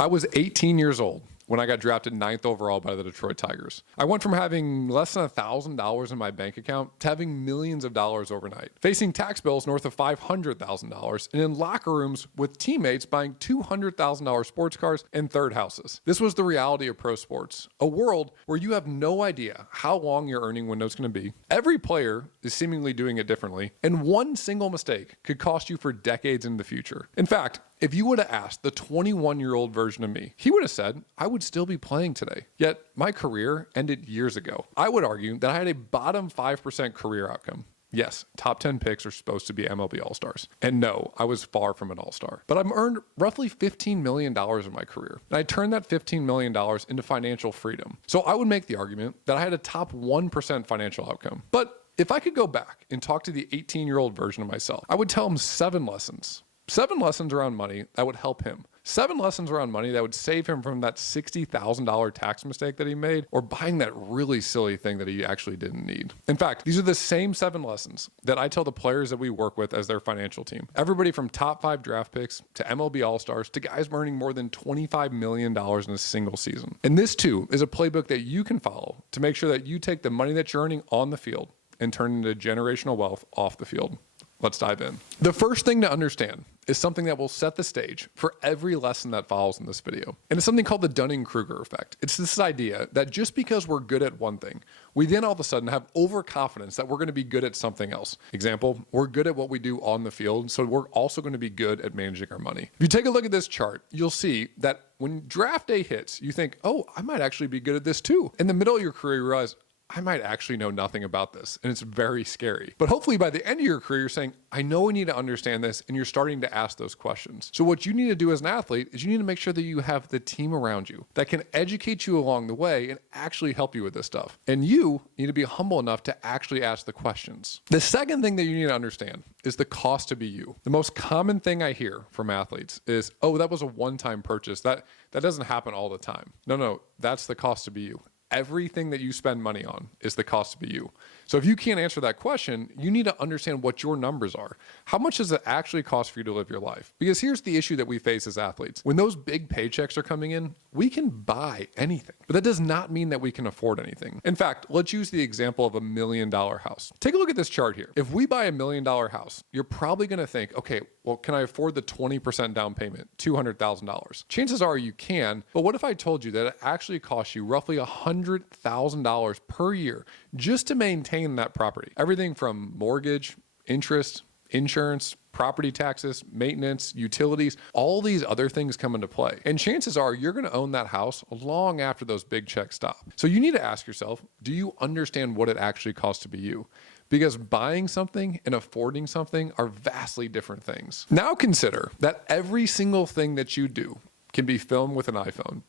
I was 18 years old when I got drafted 9th overall by the Detroit Tigers. I went from having less than $1,000 in my bank account to having millions of dollars overnight, facing tax bills north of $500,000, and in locker rooms with teammates buying $200,000 sports cars and third houses. This was the reality of pro sports, a world where you have no idea how long your earning window is going to be. Every player is seemingly doing it differently, and one single mistake could cost you for decades in the future. In fact, if you would have asked the 21-year-old version of me, he would have said, I would still be playing today. Yet my career ended years ago. I would argue that I had a bottom 5% career outcome. Yes, top 10 picks are supposed to be MLB All Stars. And no, I was far from an All-Star. But I've earned roughly $15 million in my career. And I turned that $15 million into financial freedom. So I would make the argument that I had a top 1% financial outcome. But if I could go back and talk to the 18-year-old version of myself, I would tell him 7 lessons. 7 lessons around money that would help him. 7 lessons around money that would save him from that $60,000 tax mistake that he made or buying that really silly thing that he actually didn't need. In fact, these are the same 7 lessons that I tell the players that we work with as their financial team. Everybody from top 5 draft picks to MLB All Stars to guys earning more than $25 million in a single season. And this too is a playbook that you can follow to make sure that you take the money that you're earning on the field and turn it into generational wealth off the field. Let's dive in. The first thing to understand is something that will set the stage for every lesson that follows in this video. And it's something called the Dunning-Kruger effect. It's this idea that just because we're good at one thing, we then all of a sudden have overconfidence that we're going to be good at something else. Example, we're good at what we do on the field, so we're also going to be good at managing our money. If you take a look at this chart, you'll see that when draft day hits, you think, oh, I might actually be good at this too. In the middle of your career, you realize, I might actually know nothing about this, and it's very scary. But hopefully by the end of your career, you're saying, I know I need to understand this, and you're starting to ask those questions. So what you need to do as an athlete is you need to make sure that you have the team around you that can educate you along the way and actually help you with this stuff. And you need to be humble enough to actually ask the questions. The second thing that you need to understand is the cost to be you. The most common thing I hear from athletes is, oh, that was a one-time purchase. That doesn't happen all the time. No, that's the cost to be you. Everything that you spend money on is the cost to be you. So if you can't answer that question, you need to understand what your numbers are. How much does it actually cost for you to live your life? Because here's the issue that we face as athletes. When those big paychecks are coming in, we can buy anything, but that does not mean that we can afford anything. In fact, let's use the example of $1 million house. Take a look at this chart here. If we buy $1 million house, you're probably going to think, okay, well, can I afford the 20% down payment, $200,000? Chances are you can, but what if I told you that it actually costs you roughly $100,000 per year just to maintain that property? Everything from mortgage, interest, insurance, property taxes, maintenance, utilities, all these other things come into play. And chances are you're going to own that house long after those big checks stop. So you need to ask yourself, do you understand what it actually costs to be you? Because buying something and affording something are vastly different things. Now consider that every single thing that you do can be filmed with an iPhone.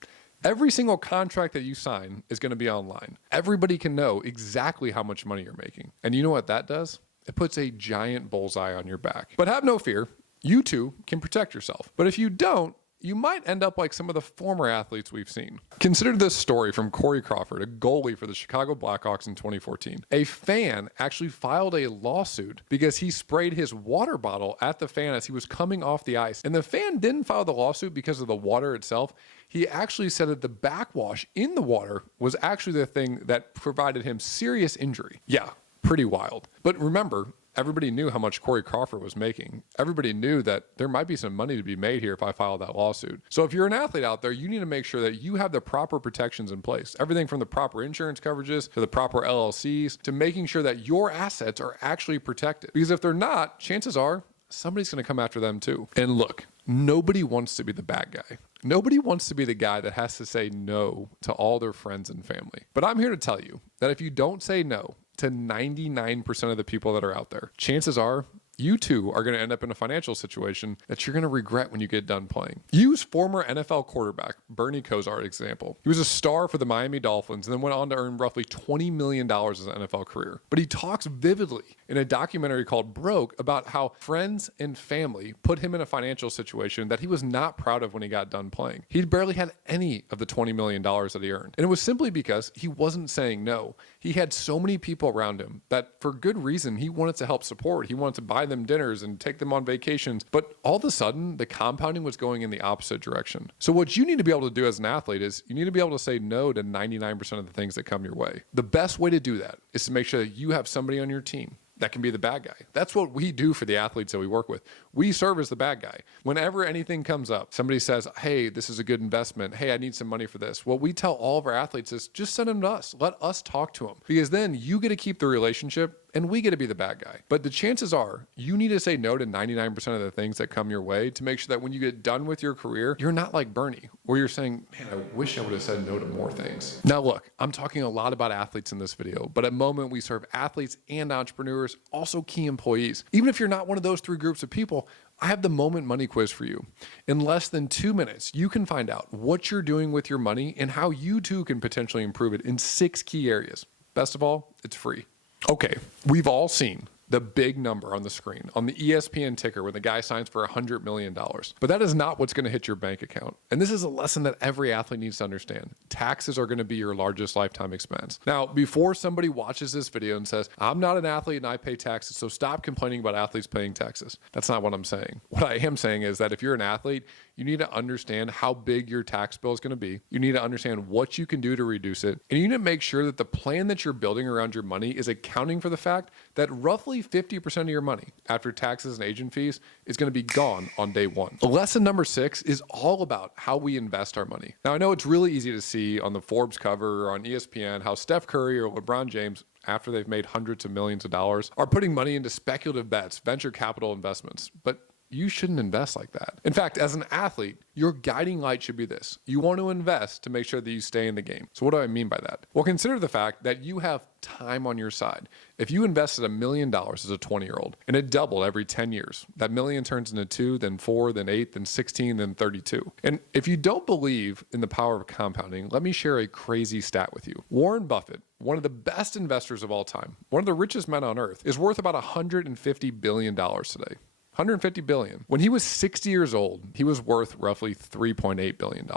Every single contract that you sign is going to be online. Everybody can know exactly how much money you're making. And you know what that does? It puts a giant bullseye on your back. But have no fear, you too can protect yourself. But if you don't, you might end up like some of the former athletes we've seen. Consider this story from Corey Crawford, a goalie for the Chicago Blackhawks in 2014. A fan actually filed a lawsuit because he sprayed his water bottle at the fan as he was coming off the ice. And the fan didn't file the lawsuit because of the water itself. He actually said that the backwash in the water was actually the thing that provided him serious injury. Yeah, pretty wild. But remember, everybody knew how much Corey Crawford was making. Everybody knew that there might be some money to be made here if I filed that lawsuit. So if you're an athlete out there, you need to make sure that you have the proper protections in place. Everything from the proper insurance coverages to the proper LLCs to making sure that your assets are actually protected. Because if they're not, chances are somebody's going to come after them too. And look, nobody wants to be the bad guy. Nobody wants to be the guy that has to say no to all their friends and family. But I'm here to tell you that if you don't say no to 99% of the people that are out there, chances are you too are going to end up in a financial situation that you're going to regret when you get done playing. Use former NFL quarterback Bernie Kosar example. He was a star for the Miami Dolphins and then went on to earn roughly $20 million as an NFL career. But he talks vividly in a documentary called Broke about how friends and family put him in a financial situation that he was not proud of when he got done playing. He barely had any of the $20 million that he earned. And it was simply because he wasn't saying no. He had so many people around him that for good reason, he wanted to help support. He wanted to buy them them dinners and take them on vacations. But all of a sudden, the compounding was going in the opposite direction. So what you need to be able to do as an athlete is you need to be able to say no to 99% of the things that come your way. The best way to do that is to make sure that you have somebody on your team that can be the bad guy. That's what we do for the athletes that we work with. We serve as the bad guy. Whenever anything comes up, somebody says, hey, this is a good investment. Hey, I need some money for this. What we tell all of our athletes is just send them to us. Let us talk to them, because then you get to keep the relationship and we get to be the bad guy. But the chances are you need to say no to 99% of the things that come your way to make sure that when you get done with your career, you're not like Bernie, where you're saying, man, I wish I would have said no to more things. Now look, I'm talking a lot about athletes in this video, but at Moment we serve athletes and entrepreneurs, also key employees. Even if you're not one of those three groups of people, I have the Moment Money Quiz for you. In less than 2 minutes, you can find out what you're doing with your money and how you too can potentially improve it in 6 key areas. Best of all, it's free. Okay, we've all seen the big number on the screen on the ESPN ticker when the guy signs for $100 million. But that is not what's going to hit your bank account. And this is a lesson that every athlete needs to understand. Taxes are going to be your largest lifetime expense. Now, before somebody watches this video and says, I'm not an athlete and I pay taxes, so stop complaining about athletes paying taxes. That's not what I'm saying. What I am saying is that if you're an athlete, you need to understand how big your tax bill is going to be. You need to understand what you can do to reduce it. And you need to make sure that the plan that you're building around your money is accounting for the fact that roughly 50% of your money after taxes and agent fees is going to be gone on day one. Lesson number 6 is all about how we invest our money. Now, I know it's really easy to see on the Forbes cover or on ESPN how Steph Curry or LeBron James, after they've made hundreds of millions of dollars, are putting money into speculative bets, venture capital investments. But you shouldn't invest like that. In fact, as an athlete, your guiding light should be this. You want to invest to make sure that you stay in the game. So what do I mean by that? Well, consider the fact that you have time on your side. If you invested $1 million as a 20-year-old and it doubled every 10 years, that million turns into 2, then 4, then 8, then 16, then 32. And if you don't believe in the power of compounding, let me share a crazy stat with you. Warren Buffett, one of the best investors of all time, one of the richest men on earth, is worth about $150 billion today. 150 billion. When he was 60 years old, he was worth roughly $3.8 billion.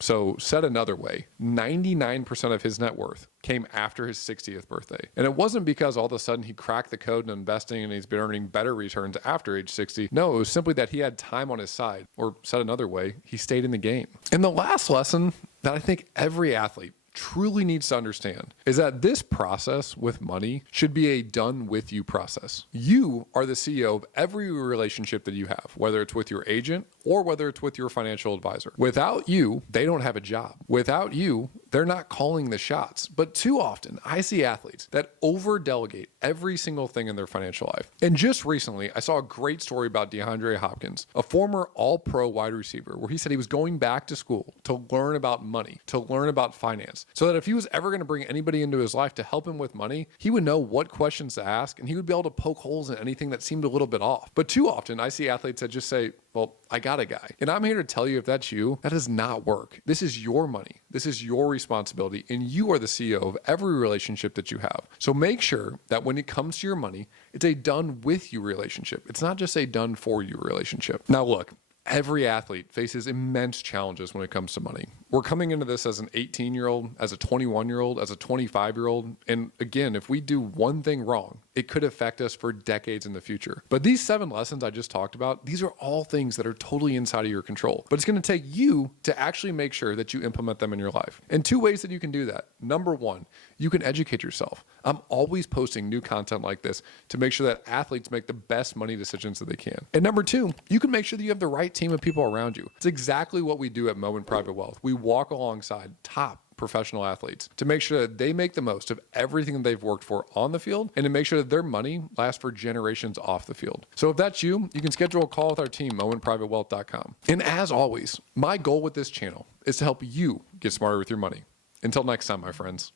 So said another way, 99% of his net worth came after his 60th birthday. And it wasn't because all of a sudden he cracked the code in investing and he's been earning better returns after age 60. No, it was simply that he had time on his side, or said another way, he stayed in the game. And the last lesson that I think every athlete truly needs to understand is that this process with money should be a done with you process. You are the CEO of every relationship that you have, whether it's with your agent or whether it's with your financial advisor. Without you, they don't have a job. Without you, they're not calling the shots. But too often, I see athletes that over-delegate every single thing in their financial life. And just recently, I saw a great story about DeAndre Hopkins, a former all-pro wide receiver, where he said he was going back to school to learn about money, to learn about finance, so that if he was ever going to bring anybody into his life to help him with money, he would know what questions to ask and he would be able to poke holes in anything that seemed a little bit off. But too often, I see athletes that just say, well, I got a guy. And I'm here to tell you, if that's you, that does not work. This is your money. This is your responsibility. And you are the CEO of every relationship that you have. So make sure that when it comes to your money, it's a done with you relationship. It's not just a done for you relationship. Now look, every athlete faces immense challenges when it comes to money. We're coming into this as an 18-year-old, as a 21-year-old, as a 25-year-old. And again, if we do one thing wrong, it could affect us for decades in the future. But these 7 lessons I just talked about, these are all things that are totally inside of your control. But it's going to take you to actually make sure that you implement them in your life. And 2 ways that you can do that. Number 1, you can educate yourself. I'm always posting new content like this to make sure that athletes make the best money decisions that they can. And number 2, you can make sure that you have the right team of people around you. It's exactly what we do at Moment Private Wealth. We walk alongside top professional athletes to make sure that they make the most of everything that they've worked for on the field and to make sure that their money lasts for generations off the field. So if that's you, you can schedule a call with our team, momentprivatewealth.com. And as always, my goal with this channel is to help you get smarter with your money. Until next time, my friends.